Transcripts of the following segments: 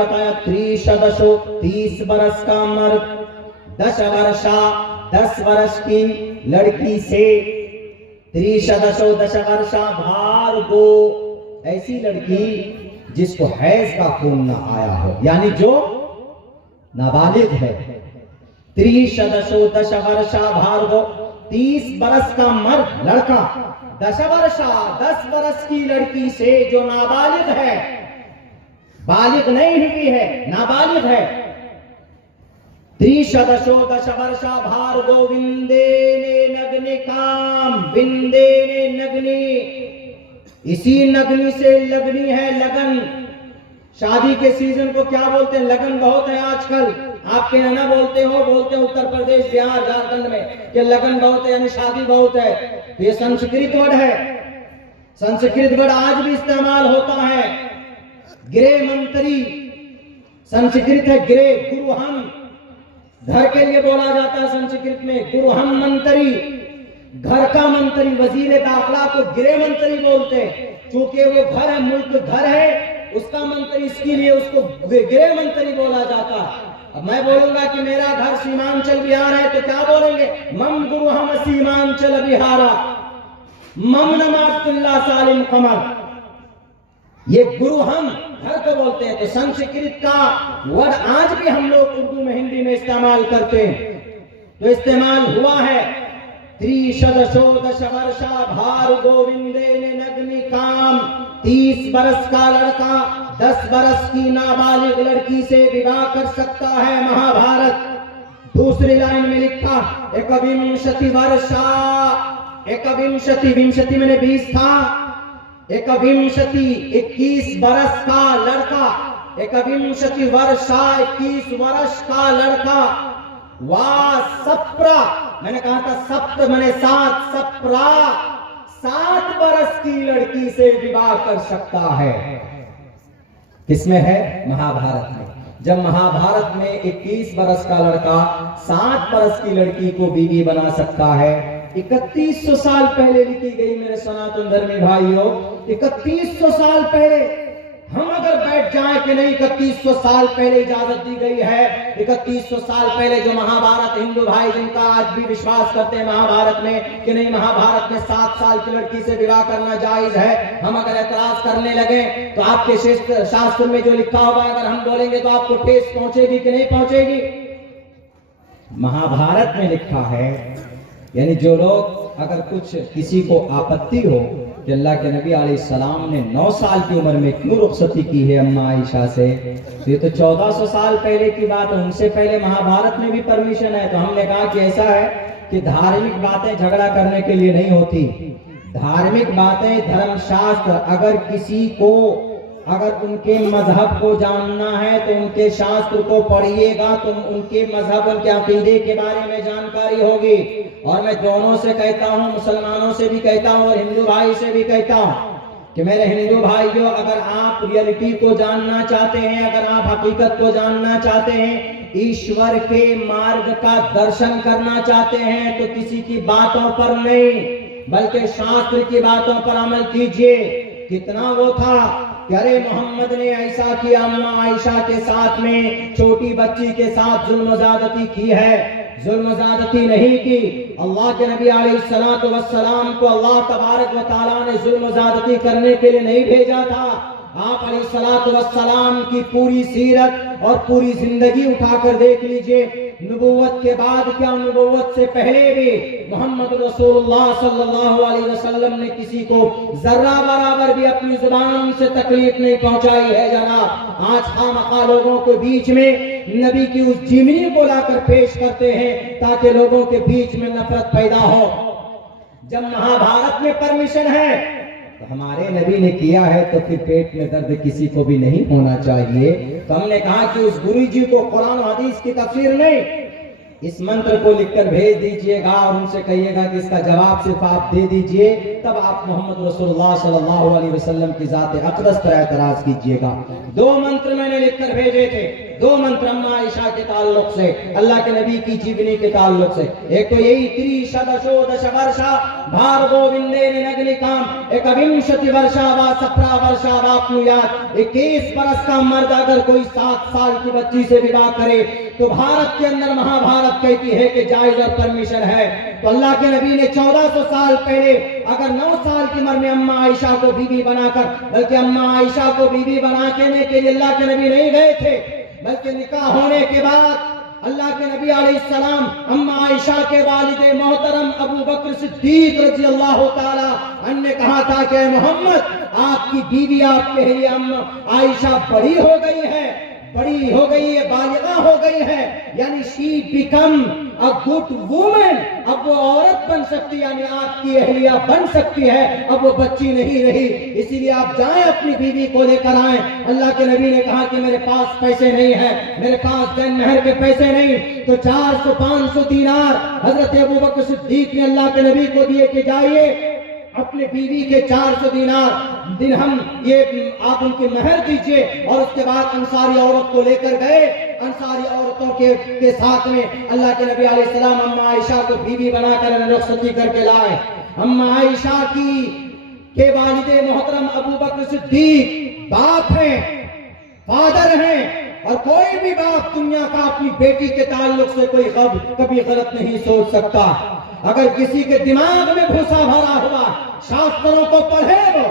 बताया? त्रिशदशो 30 बरस का मर्द, 10 वर्षा 10 वर्ष की लड़की से, त्रिशदशो 10 वर्षा भार्गो, ऐसी लड़की जिसको हैज का खून ना आया हो, यानी जो नाबालिग है। त्रिशदशो 10 वर्षा भार्गो, 30 बरस का मर्द लड़का 10 वर्षा 10 बरस की लड़की से जो नाबालिग है, बालिग नहीं हुई है, नाबालिग है। त्रिशदशो 10 वर्षा भार्गो विंदेने नग्नि काम, विंदेने नग्नि, इसी नग्नि से लगनी है लगन। शादी के सीजन को क्या बोलते हैं? लगन बहुत है आजकल। आपके नाना बोलते हो उत्तर प्रदेश, बिहार, झारखंड में कि लगन बहुत है, यानी शादी बहुत है। तो ये संस्कृत वर्ड है, संस्कृत वर्ड आज भी इस्तेमाल होता है। गृह मंत्री संस्कृत है, गृह, गुरुहम, घर के लिए बोला जाता है संस्कृत में, गुरुहम मंत्री, घर का मंत्री, वजीर दाखिला को गृह मंत्री बोलते हैं। चूंकि वो घर है, मुल्क घर है, उसका मंत्री, इसके लिए उसको गृह मंत्री बोला जाता है। अब मैं बोलूंगा कि मेरा घर सीमांचल बिहार है, तो क्या बोलेंगे? मम गुरुहम सीमांचल बिहारा, मम नमातुल्लाह सालिम कमर। ये गुरुहम घर को बोलते हैं। तो संस्कृत का वर्ड आज भी हम लोग उर्दू में, हिंदी में इस्तेमाल करते हैं, तो इस्तेमाल हुआ है। त्रिशदशो 10 वर्षा भार्गो विंदेने नग्नि काम, 30 बरस का लड़का 10 बरस की नाबालिग लड़की से विवाह कर सकता है। महाभारत दूसरी लाइन में लिखा, एकविंशति वर्षा, एकविंशति, विंशति मैंने 20 था, एकविंशति 21 बरस का लड़का, एकविंशति वर्षा 21 वर्ष का लड़का, वा सप्रा, मैंने कहा था सप्त मैंने 7, सप्रा 7 बरस की लड़की से विवाह कर सकता है। किसमें है? महाभारत में। जब महाभारत में 21 बरस का लड़का 7 बरस की लड़की को बीवी बना सकता है, 3100 साल पहले लिखी गई मेरे सनातन धर्मी भाइयों, 3100 साल पहले हम अगर बैठ जाएं कि नहीं 3100 साल पहले इजाजत दी गई है, 3100 साल पहले जो महाभारत, हिंदू भाई जिनका आज भी विश्वास करते हैं महाभारत में कि नहीं महाभारत में 7 साल की लड़की से विवाह करना जायज है, हम अगर एतराज करने लगे तो आपके शास्त्र में जो लिखा होगा अगर हम बोलेंगे तो आपको ठेस पहुंचेगी कि नहीं पहुंचेगी? महाभारत में लिखा है, यानी जो लोग अगर कुछ किसी को आपत्ति हो कि अल्लाह के नबी अलैहिस्सलाम ने 9 साल की उम्र में क्यों रुखसती की है अम्मा आयशा से, तो ये तो 1400 साल पहले की बात है, उनसे पहले महाभारत में भी परमिशन है। तो हमने कहा कि ऐसा है कि धार्मिक बातें झगड़ा करने के लिए नहीं होती, धार्मिक बातें, धर्मशास्त्र, अगर किसी को अगर उनके मजहब को जानना है तो उनके शास्त्र को पढ़िएगा तो उनके मजहब, उनके अकीदे के बारे में जानकारी होगी। और मैं दोनों से कहता हूँ, मुसलमानों से भी कहता हूँ और हिंदू भाई से भी कहता हूँ कि मेरे हिंदू भाइयों, अगर आप रियलिटी को जानना चाहते हैं, अगर आप हकीकत को जानना चाहते हैं, ईश्वर के मार्ग का दर्शन करना चाहते हैं, तो किसी की बातों पर नहीं बल्कि शास्त्र की बातों पर अमल कीजिए। कितना वो था कि अरे मोहम्मद ने ऐसा किया, अम्मा आयशा के साथ में, छोटी बच्ची के साथ जुल्म ज़्यादती की है, जुल्म ज़्यादती नहीं की। अल्लाह के नबी अलैहिस्सलातु वस्सलाम को अल्लाह तबारक व तआला ने जुल्म ज़्यादती करने के लिए नहीं भेजा था। आप अलैहिस्सलातु वस्सलाम की पूरी सीरत और पूरी जिंदगी उठाकर देख लीजिए, नबुव्वत के बाद क्या, नबुव्वत से पहले भी मोहम्मद रसूलुल्लाह सल्लल्लाहु अलैहि वसल्लम ने किसी को जर्रा बराबर भी अपनी जुबान से तकलीफ नहीं पहुंचाई है जनाब। आज खामखा लोगों के बीच में नबी की उस जीवनी को लाकर पेश करते हैं ताकि लोगों के बीच में नफरत पैदा हो। जब महाभारत में परमिशन है तो हमारे नबी ने किया है, तो फिर पेट में दर्द किसी को भी नहीं होना चाहिए। तो हमने कहा कि उस गुरु जी को कुरान और हदीस की तफसीर नहीं, इस मंत्र को लिखकर भेज दीजिएगा और उनसे कहिएगा कि इसका जवाब सिर्फ आप दे दीजिए। तब आप मोहम्मद रसूलुल्लाह सल्लल्लाहु अलैहि वसल्लम की जात अक़दस पर एतराज कीजिएगा। 2 मंत्र मैंने लिखकर भेजे थे, 2 मंत्र अम्मा आयशा के ताल्लुक से, अल्लाह के नबी की जीवनी के ताल्लुक से। एक तो यही त्रिशदशोदश वर्षा भार्गो विंदेन नग्निकाम, एकविंशति वर्षा वा सप्रा वर्षा वाप्नुयात। 21 बरस का मर्द अगर कोई 7 साल की बच्ची से विवाह करे तो भारत के अंदर महाभारत कहती है कि जायज और परमिशन है। तो अल्लाह के नबी ने 1400 साल पहले अगर 9 साल की उम्र में अम्मा आयशा को बीवी बनाकर, बल्कि अम्मा आयशा को बीवी बना के लिए अल्लाह के नबी नहीं गए थे, बल्कि निकाह होने के बाद अल्लाह के नबी अलैहिस्सलाम अम्मा आयशा के वालिद मोहतरम अबू बकर सिद्दीक रज़ी अल्लाह ताला अन्हु ने कहा था कि मोहम्मद, आपकी बीवी आपके लिए अम्मा आयशा बड़ी हो गई है, बड़ी हो गई है, बालिगा हो गई है, यानी she become a good woman. अब वो औरत बन सकती है, यानी आपकी अहलिया बन सकती है, अब वो बच्ची नहीं रही। इसीलिए आप जाएं अपनी बीवी को लेकर आए। अल्लाह के नबी ने कहा कि मेरे पास पैसे नहीं है, मेरे पास जन महर के पैसे नहीं, तो 400-500 दीनार हजरत अबू बकर सिद्दीक ने अल्लाह के नबी को दिए कि जाइए अपने बीवी के 400 दिनार दिरहम ये आप उनके महर दीजिए। और उसके बाद अंसारी औरत को लेकर गए। अंसारी औरतों के साथ में अल्लाह के नबी अलैहिस्सलाम अम्मा आयशा को बीवी बनाकर रुखसती करके लाए। अम्मा आयशा के वालिदे मोहतरम अबू बकर सिद्दीक बाप हैं, फादर हैं, और कोई भी बाप दुनिया का अपनी बेटी के ताल्लुक से कोई कभी गलत नहीं सोच सकता। अगर किसी के दिमाग में भूसा भरा हुआ, शास्त्रों को पढ़े, वो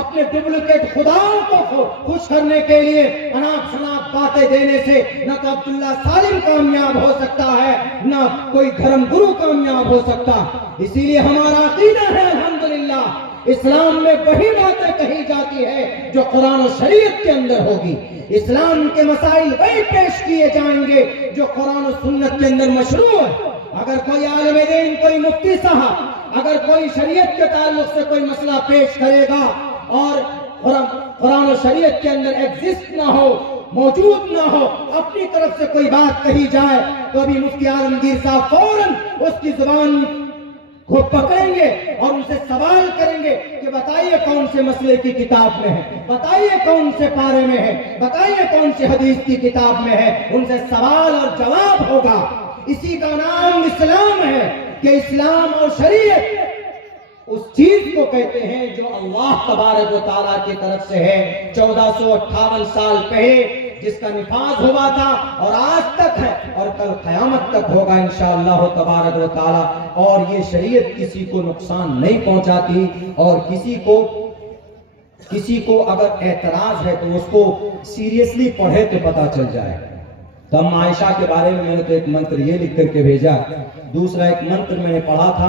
अपने डुप्लीकेट खुदाओं को खुश करने के लिए अनाप शनाप बातें देने से न तो अब्दुल्ला सालिम कामयाब हो सकता है, न कोई धर्म गुरु कामयाब हो सकता। इसीलिए हमारा अकीदा है अल्हम्दुलिल्लाह, इस्लाम में वही बातें कही जाती है जो कुरान और शरीयत के अंदर होगी। इस्लाम के मसाइल वही पेश किए जाएंगे जो कुरान और सुन्नत के अंदर मशरू है। अगर कोई आलिम दीन, कोई मुफ्ती साहब अगर कोई शरीयत के ताल्लुक से कोई मसला पेश करेगा और कुरान और शरीयत के अंदर एग्जिस्ट ना हो, मौजूद ना हो, अपनी तरफ से कोई बात कही जाए, तो अभी मुफ्ती आलमगीर साहब फौरन उसकी जुबान को पकड़ेंगे और उनसे सवाल करेंगे कि बताइए कौन से मसले की किताब में है, बताइए कौन से पारे में है, बताइए कौन सी हदीस की किताब में है। उनसे सवाल और जवाब होगा। इसी का नाम इस्लाम है कि इस्लाम और शरीयत उस चीज को कहते हैं जो अल्लाह तबारक व तआला की तरफ से है। 1458 साल पहले जिसका निफाज हुआ था और आज तक है और कल क़यामत तक होगा इंशाअल्लाह तबारक व तआला। और ये शरीयत किसी को नुकसान नहीं पहुंचाती, और किसी को अगर एतराज है तो उसको सीरियसली पढ़े तो पता चल जाए। तो अम्मा आयशा के बारे में मैंने तो एक मंत्र ये लिख करके भेजा, दूसरा एक मंत्र मैंने पढ़ा था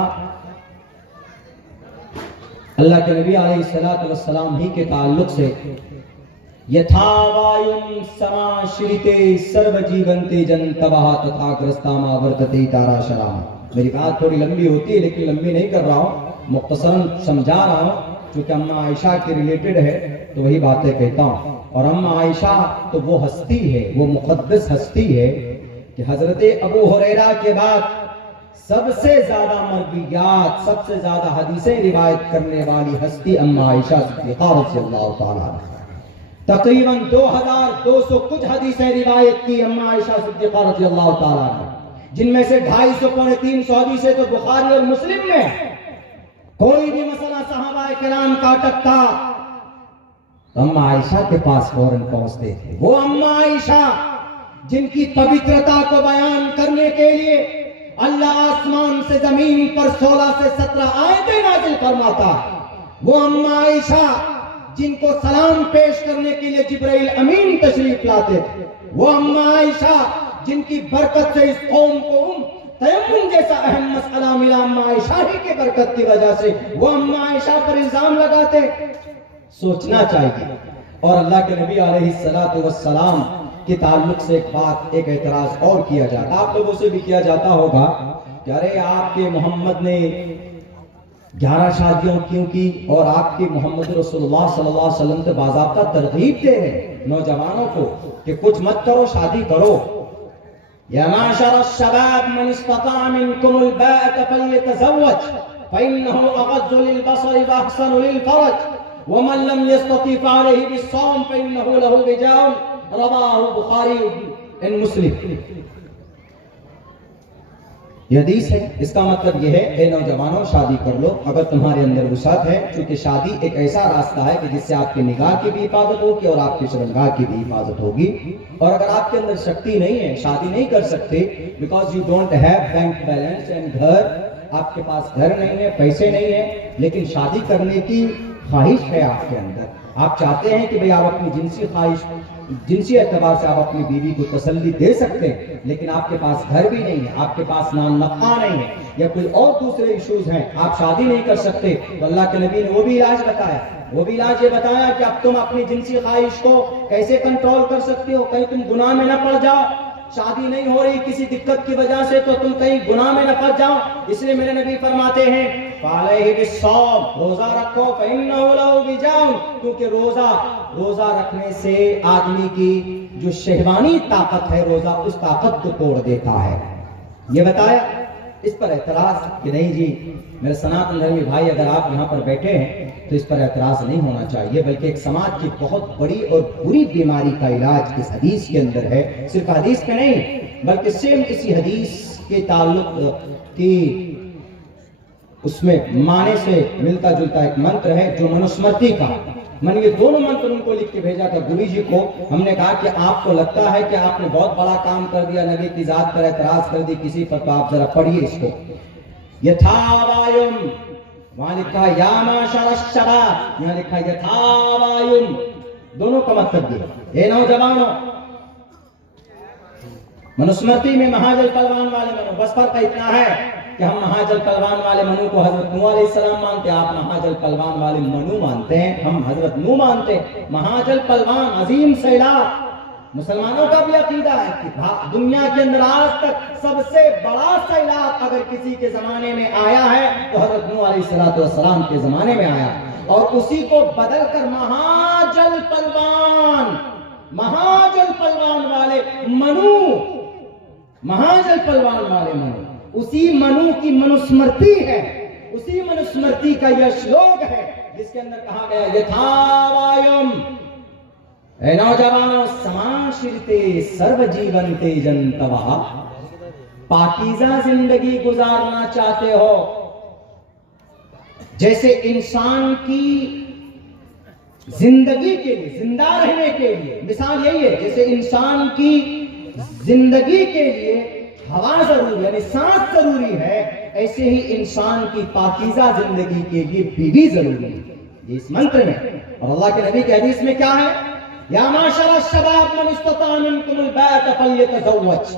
अल्लाह के नबी अलैहिस्सलातु वस्सलाम ही के ताल्लुक से, यथा वायुं समाश्रिते सर्वजीवन्ते जनतवः तथा ग्रस्तामा वर्तते ताराशराम। मेरी बात थोड़ी लंबी होती है लेकिन लंबी नहीं कर रहा हूँ, मुख्तसरन समझा रहा हूँ, क्योंकि अम्मा आयशा के रिलेटेड है तो वही बातें कहता हूँ। और अम्मा आयशा तो वो हस्ती है, वो मुक़द्दस हस्ती है कि हजरत अबू हुरैरा के बाद सबसे ज्यादा मरवियात, सबसे ज्यादा हदीसें रिवायत करने वाली हस्ती अम्मा आयशा सिद्दीक़ा रज़ियल्लाहु ताला। तकरीबन 2200 कुछ हदीसें रिवायत की अम्मा आयशा सिद्दीक़ा रज़ियल्लाहु ताला ने, जिनमें से 250-300 हदीसें तो बुखारी और मुस्लिम में। कोई भी मसला सहाबाए किराम का अटकता अम्मा आयशा के पास फौरन पहुंचते थे। वो अम्मा आयशा जिनकी पवित्रता को बयान करने के लिए अल्लाह आसमान से जमीन पर 16 से 17 आयतें नाज़िल फरमाता, वो अम्मा आयशा जिनको सलाम पेश करने के लिए जिब्राइल अमीन तशरीफ लाते थे, वो अम्मा आयशा जिनकी बरकत से इस कौम को तयम्मुम जैसा अहम मसला मिला अम्मा आयशा ही की बरकत की वजह से, वो अम्मा आयशा पर इल्जाम लगाते। सोचना चाहिए। और अल्लाह के नबी अलैहिस्सलातु वस्सलाम के ताल्लुक से एक बात, एक एतराज और किया जाता, आप लोगों से भी किया जाता होगा कि अरे आपके मोहम्मद ने 11 शादियों क्यों की, और आपके मोहम्मद रसूलुल्लाह सल्लल्लाहु अलैहि वसल्लम से बाज़ाब्ता तरगीब दे रहे नौजवानों को कि कुछ मत करो, शादी करो। या माशर अश-शबाब मन इस्तता मिनकुमुल बाअत फल्यतज़व्वज, फइन्नहु अगज़्ज़ु लिलबसरि व अहसनु लिलफरज व मन लम यस्तति फअलैहि बिस्सौम फइन्नहु लहु विजाउन रवाहु बुखारी व मुस्लिम। यह हदीस है। इसका मतलब यह है, ए नौजवानों, शादी कर लो अगर तुम्हारे अंदर वसात है, क्योंकि शादी एक ऐसा रास्ता है कि जिससे आपके निगाह की भी हिफाजत होगी और आपके शर्मगाह की भी हिफाजत होगी। और अगर आपके अंदर शक्ति नहीं है, शादी नहीं कर सकते, because you don't have bank balance and घर, आपके पास घर नहीं है, पैसे नहीं है, लेकिन शादी करने की ख्वाहिश है आपके अंदर, आप चाहते हैं कि भाई आप अपनी जिनसी ख्वाहिश, जिनसी एतबार से आप अपनी बीवी को तसल्ली दे सकते हैं, लेकिन आपके पास घर भी नहीं है, आपके पास नाम नफा नहीं है, या कोई और दूसरे इश्यूज हैं, आप शादी नहीं कर सकते, तो अल्लाह के नबी ने वो भी इलाज बताया। वो भी इलाज ये बताया कि अब तुम अपनी जिनसी ख्वाहिश को कैसे कंट्रोल कर सकते हो, कहीं तुम गुनाह में न पड़ जाओ। शादी नहीं हो रही किसी दिक्कत की वजह से, तो तुम कहीं गुनाह में न फंस जाओ। इसलिए मेरे नबी फरमाते हैं, फालैहि बिस्सौम, रोजा रखो, फइन्नहु लहु विजाउन, क्योंकि रोजा रखने से आदमी की जो शहवानी ताकत है, रोजा उस ताकत को तोड़ देता है। ये बताया। इस पर एतराज कि नहीं जी मेरे सनातन धर्मी भाई, अगर आप यहाँ पर बैठे हैं तो इस पर एतराज नहीं होना चाहिए, बल्कि एक समाज की बहुत बड़ी और बुरी बीमारी का इलाज इस हदीस के अंदर है। सिर्फ हदीस में नहीं, बल्कि सेम इसी हदीस के ताल्लुक की उसमें माने से मिलता जुलता एक मंत्र है जो मनुस्मृति का, मैंने ये दोनों मंत्र उनको लिख के भेजा था गुरु जी को। हमने कहा कि आपको लगता है कि आपने बहुत बड़ा काम कर दिया, नबी की जात पर एतराज कर दी किसी पर, तो आप जरा पढ़िए इसको। यथावायुम, वहां लिखा या माशरश्शबाब, यहाँ लिखा यथावायुम, दोनों का मतलब ये। हे नौजवानों, मनुस्मृति में महाजल पलवान वाले मनु, बस फर्क इतना है कि हम महाजल पलवान वाले मनु को हजरत नूह अलैहिस्सलाम मानते हैं, आप महाजल पलवान वाले मनु मानते हैं, हम हजरत नूह मानते हैं। महाजल पलवान अजीम सैलाब, मुसलमानों का भी अकीदा है कि दुनिया के अंदर आज तक सबसे बड़ा सैलाब अगर किसी के जमाने में आया है तो हजरत नूह अलैहिस्सलाम के जमाने में आया, और उसी को बदल कर महाजल पलवान वाले मनु, महाजल पलवान वाले मनु, उसी मनु की मनुस्मृति है, उसी मनुस्मृति का यह श्लोक है जिसके अंदर कहा गया यथावायुम, ऐ नौजवानों, समाश्रिते सर्वजीवन्ते जन्तवः, पाकीज़ा जिंदगी गुजारना चाहते हो, जैसे इंसान की जिंदगी के लिए, जिंदा रहने के लिए, मिसाल यही है जैसे इंसान की जिंदगी के लिए हवा जरूरी यानी सांस जरूरी है, ऐसे ही इंसान की पाकीज़ा जिंदगी के लिए बीवी जरूरी है। इस मंत्र में और अल्लाह के नबी के हदीस में क्या है, या माशर शबाब मन इस्तता मिनकुमुल बात फल्यतज़व्वज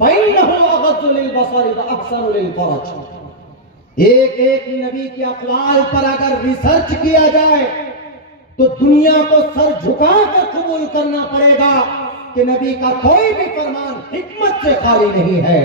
फइन्नहु अगज़्ज़ु लिलबसरि व अहसनु लिलफरज। एक नबी के अक़वाल पर अगर रिसर्च किया जाए तो दुनिया को सर झुकाकर कबूल करना पड़ेगा कि नबी का कोई भी फरमान हिकमत से खाली नहीं है।